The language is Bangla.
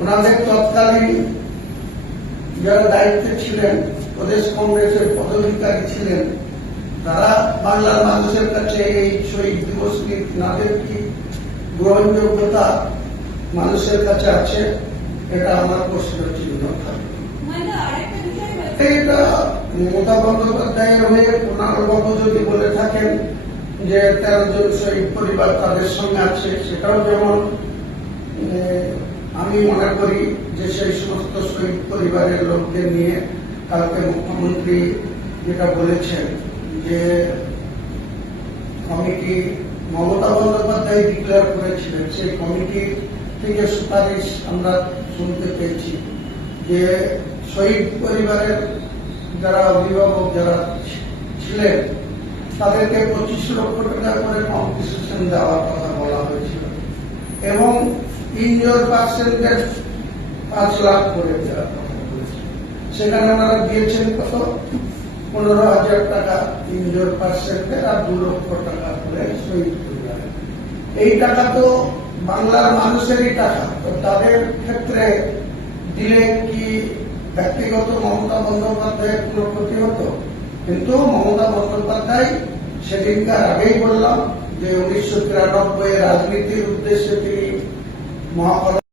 ওনাদের তৎকালীন যারা দায়িত্বে ছিলেন, প্রদেশ কংগ্রেসের পদাধিকারী ছিলেন, তারা বাংলার মানুষের কাছে এই শহীদ দিবস নিয়ে তাদের কি গ্রহণযোগ্যতা মানুষের কাছে আছে, এটা আমার প্রশ্ন চিহ্ন থাকবে। এটা মমতা বন্দ্যোপাধ্যায়ের হয়ে পুনর্বাবু যদি বলে থাকেন যে 13 জন শহীদ পরিবার তাদের সঙ্গে আছে, সেটাও যেমন আমি মনে করি যে সেই সমস্ত শহীদ পরিবারের লোকদের নিয়ে কালকে মুখ্যমন্ত্রী যেটা বলেছেন যে কমিটি মমতা বন্দ্যোপাধ্যায় ডিক্লেয়ার করেছিলেন, সেই কমিটি থেকে সুপারিশ আমরা শুনতে পেয়েছি যে শহীদ পরিবারের যারা অভিভাবক যারা ছিলেন তাদেরকে 25 লক্ষ টাকা করে কম্পেনসেশন দেওয়ার কথা বলা হয়েছিল এবং ইনজোর পার্সেন্টেজ 5 লাখ করে দেওয়ার কথা বলেছে। সেখানে ওনারা দিয়েছেন কত? 15,000 টাকা ইনজোর পার্সেন্টেজ আর 2 লক্ষ টাকা করে শহীদ পরিবারের। এই টাকা তো বাংলার মানুষেরই টাকা, তো তাদের ক্ষেত্রে দিলে কি ব্যক্তিগত মমতা বন্দ্যোপাধ্যায়ের কোনো ক্ষতি হতো? কিন্তু মমতা বন্দ্যোপাধ্যায় সেদিনকার আগেই বললাম যে 1993 রাজনীতির উদ্দেশ্যে তিনি মহাকরণ